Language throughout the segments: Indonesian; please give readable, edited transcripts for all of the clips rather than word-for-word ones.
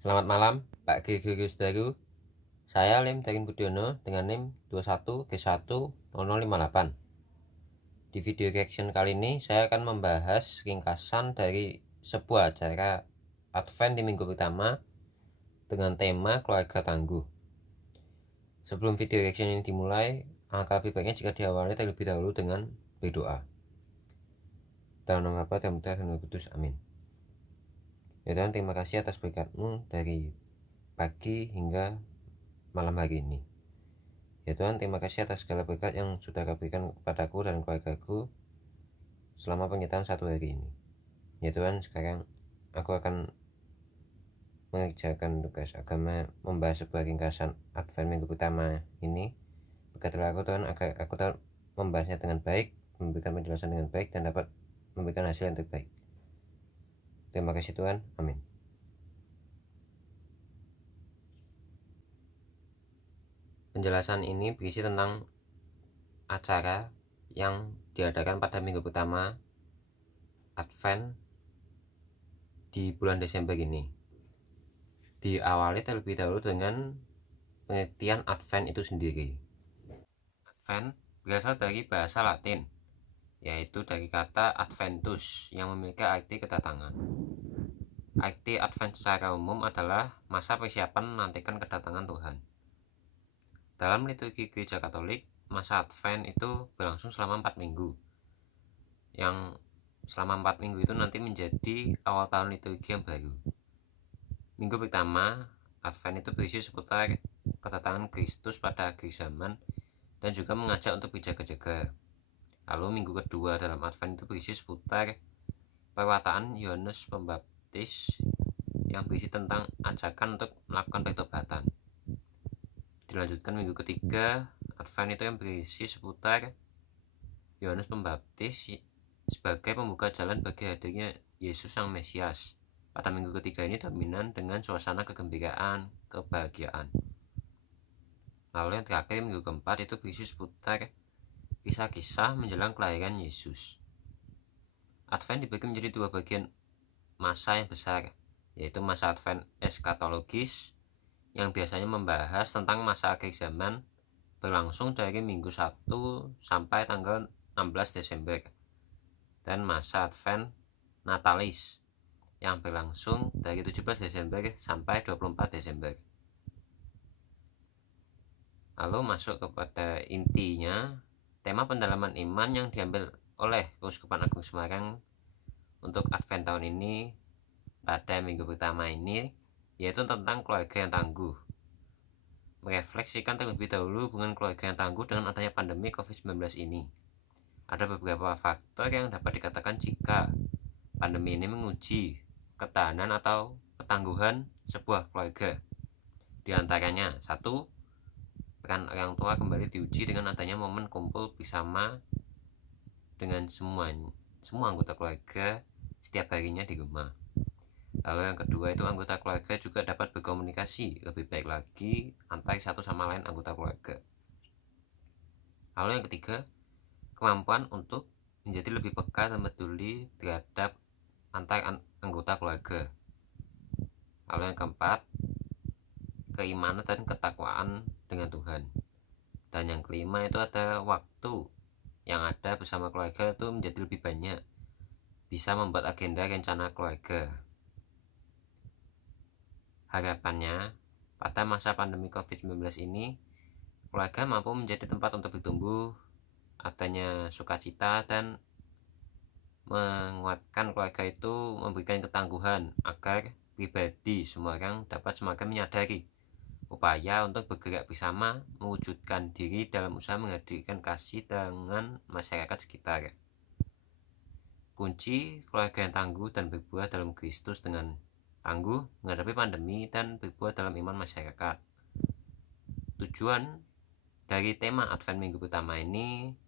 Selamat malam, Pak Guru Saudara. Saya Lim Darin Budiono dengan NIM 21G10058. Di video reaction kali ini saya akan membahas ringkasan dari sebuah acara Advent di minggu pertama dengan tema keluarga tangguh. Sebelum video reaction ini dimulai, alangkah lebih baiknya jika diawali terlebih dahulu dengan berdoa. Dalam nama Bapa dan Putra dan Roh Kudus, amin. Ya Tuhan, terima kasih atas berkat-Mu dari pagi hingga malam hari ini. Ya Tuhan, terima kasih atas segala berkat yang sudah Kau berikan kepadaku dan keluargaku selama penyertaan satu hari ini. Ya Tuhan, sekarang aku akan mengerjakan tugas agama, membahas sebuah ringkasan Advent minggu pertama ini. Berkatilah aku Tuhan, agar aku dapat membahasnya dengan baik, memberikan penjelasan dengan baik, dan dapat memberikan hasil yang terbaik. Terima kasih Tuhan, amin. Penjelasan ini berisi tentang acara yang diadakan pada minggu pertama Advent di bulan Desember ini. Diawali terlebih dahulu dengan pengertian Advent itu sendiri. Advent berasal dari bahasa Latin, yaitu dari kata Adventus yang memiliki arti kedatangan. Arti Advent secara umum adalah masa persiapan menantikan kedatangan Tuhan. Dalam liturgi Gereja Katolik, masa Advent itu berlangsung selama 4 minggu. Yang selama 4 minggu itu nanti menjadi awal tahun liturgi yang baru. Minggu pertama Advent itu berisi seputar kedatangan Kristus pada akhir zaman dan juga mengajak untuk berjaga-jaga. Lalu minggu kedua dalam Advent itu berisi seputar perwataan Yohanes Pembaptis yang berisi tentang ajakan untuk melakukan pertobatan. Dilanjutkan minggu ketiga Advent itu yang berisi seputar Yohanes Pembaptis sebagai pembuka jalan bagi hadirnya Yesus Sang Mesias. Pada minggu ketiga ini dominan dengan suasana kegembiraan, kebahagiaan. Lalu yang terakhir minggu keempat itu berisi seputar kisah-kisah menjelang kelahiran Yesus. Advent dibagi menjadi dua bagian masa yang besar, yaitu masa Advent eskatologis yang biasanya membahas tentang masa akhir zaman berlangsung dari minggu 1 sampai tanggal 16 Desember, dan masa Advent natalis yang berlangsung dari 17 Desember sampai 24 Desember. Lalu masuk kepada intinya, tema pendalaman iman yang diambil oleh Keuskupan Agung Semarang untuk Advent tahun ini pada minggu pertama ini yaitu tentang keluarga yang tangguh. Merefleksikan terlebih dahulu hubungan keluarga yang tangguh dengan adanya pandemi COVID-19 ini. Ada beberapa faktor yang dapat dikatakan jika pandemi ini menguji ketahanan atau ketangguhan sebuah keluarga. Di antaranya, 1. Peran orang tua kembali diuji dengan adanya momen kumpul bersama dengan semua anggota keluarga setiap harinya di rumah. Lalu yang kedua itu anggota keluarga juga dapat berkomunikasi lebih baik lagi antar satu sama lain anggota keluarga. Lalu yang ketiga, kemampuan untuk menjadi lebih peka dan peduli terhadap antar anggota keluarga. Lalu yang keempat, keimanan dan ketakwaan dengan Tuhan. Dan yang kelima itu ada waktu yang ada bersama keluarga itu menjadi lebih banyak, bisa membuat agenda rencana keluarga. Harapannya pada masa pandemi COVID-19 ini keluarga mampu menjadi tempat untuk bertumbuh, adanya sukacita, dan menguatkan keluarga itu memberikan ketangguhan agar pribadi semua orang dapat semakin menyadari upaya untuk bergerak bersama mewujudkan diri dalam usaha menghadirkan kasih dengan masyarakat sekitar. Kunci keluarga yang tangguh dan berbuah dalam Kristus dengan tangguh menghadapi pandemi dan berbuah dalam iman masyarakat. Tujuan dari tema Advent minggu pertama ini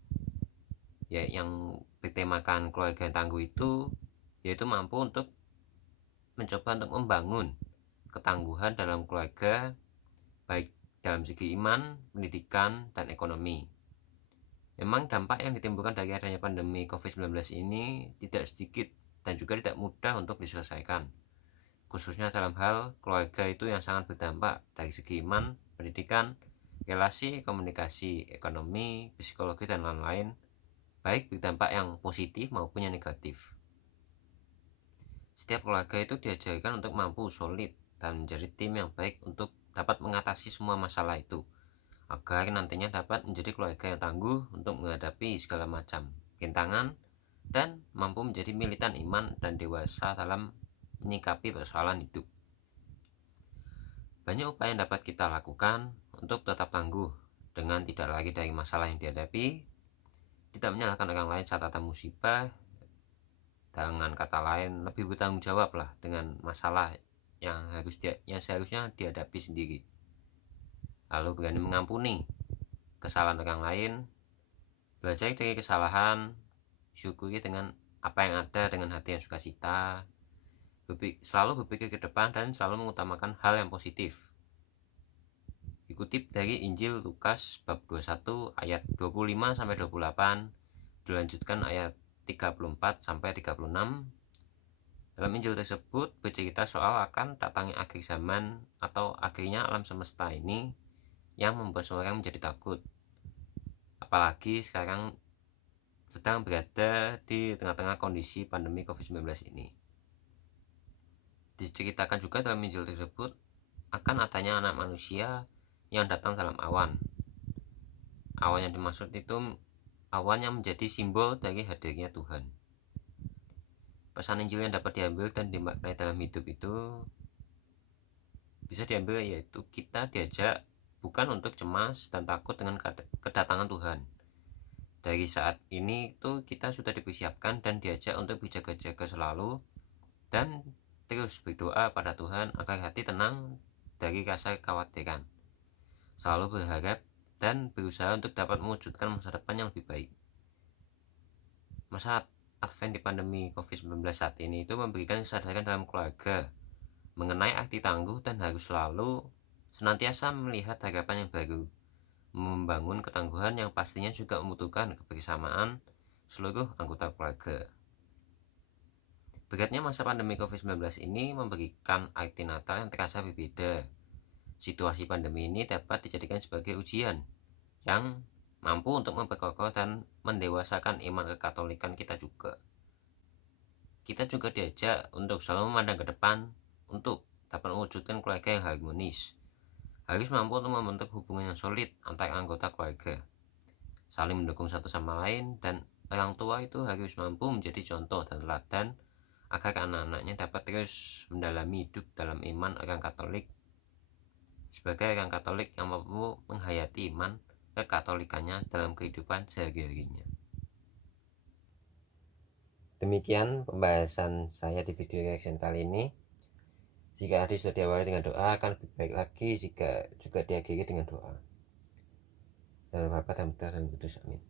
ya yang bertemakan keluarga yang tangguh itu yaitu mampu untuk mencoba untuk membangun ketangguhan dalam keluarga, baik dalam segi iman, pendidikan, dan ekonomi. Memang dampak yang ditimbulkan dari adanya pandemi COVID-19 ini tidak sedikit dan juga tidak mudah untuk diselesaikan. khususnya dalam hal keluarga itu yang sangat berdampak dari segi iman, pendidikan, relasi, komunikasi, ekonomi, psikologi, dan lain-lain, baik berdampak yang positif maupun yang negatif. Setiap keluarga itu diajarkan untuk mampu solid dan menjadi tim yang baik untuk dapat mengatasi semua masalah itu, agar nantinya dapat menjadi keluarga yang tangguh untuk menghadapi segala macam rintangan dan mampu menjadi militan iman dan dewasa dalam menyikapi persoalan hidup. Banyak upaya yang dapat kita lakukan untuk tetap tangguh dengan tidak lari dari masalah yang dihadapi, tidak menyalahkan orang lain saat ada musibah, dengan kata lain lebih bertanggung jawab lah dengan masalah yang seharusnya dihadapi sendiri. Lalu berani mengampuni kesalahan orang lain, belajar dari kesalahan, syukuri dengan apa yang ada dengan hati yang sukacita, selalu berpikir ke depan dan selalu mengutamakan hal yang positif. Dikutip dari Injil Lukas bab 21 ayat 25 sampai 28, dilanjutkan ayat 34 sampai 36. Dalam Injil tersebut bercerita soal akan datangnya akhir zaman atau akhirnya alam semesta ini yang membuat semua orang menjadi takut. Apalagi sekarang sedang berada di tengah-tengah kondisi pandemi COVID-19 ini. Diceritakan juga dalam Injil tersebut akan adanya anak manusia yang datang dalam awan. Awan yang dimaksud itu awan yang menjadi simbol dari hadirnya Tuhan. Pesan Injil yang dapat diambil dan dimaknai dalam hidup itu bisa diambil yaitu kita diajak bukan untuk cemas dan takut dengan kedatangan Tuhan. Dari saat ini itu kita sudah dipersiapkan dan diajak untuk berjaga-jaga selalu dan terus berdoa pada Tuhan agar hati tenang dari rasa kekhawatiran, selalu berharap dan berusaha untuk dapat mewujudkan masa depan yang lebih baik. Masa Advent di pandemi COVID-19 saat ini itu memberikan kesadaran dalam keluarga mengenai arti tangguh dan harus selalu senantiasa melihat harapan yang baru, membangun ketangguhan yang pastinya juga membutuhkan kebersamaan seluruh anggota keluarga. Beratnya masa pandemi COVID-19 ini memberikan arti Natal yang terasa berbeda. Situasi pandemi ini dapat dijadikan sebagai ujian yang mampu untuk memperkokoh dan mendewasakan iman kekatolikan kita juga. Kita juga diajak untuk selalu memandang ke depan untuk dapat mewujudkan keluarga yang harmonis. Harus mampu untuk membentuk hubungan yang solid antar anggota keluarga, saling mendukung satu sama lain, dan orang tua itu harus mampu menjadi contoh dan teladan agar anak-anaknya dapat terus mendalami hidup dalam iman orang Katolik sebagai orang Katolik yang mampu menghayati iman kekatolikannya dalam kehidupan sehari-harinya. Demikian pembahasan saya di video reaction kali ini. Jika hadis sudah diawali dengan doa, akan lebih baik lagi jika juga diakhiri dengan doa. Dalam Bapa dan Putra dan Kudus, amin.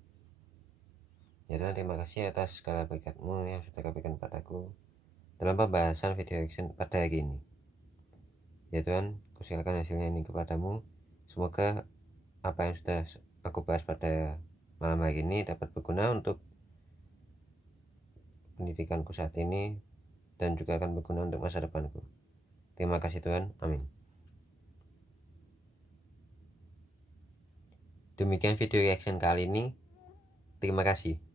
Ya Tuhan, terima kasih atas segala berkat-Mu yang sudah Kau berikan padaku dalam pembahasan video reaction pada hari ini. Ya Tuhan, kusilakan hasilnya ini kepadamu. Semoga apa yang sudah aku bahas pada malam hari ini dapat berguna untuk pendidikanku saat ini dan juga akan berguna untuk masa depanku. Terima kasih Tuhan, amin. Demikian video reaction kali ini. Terima kasih.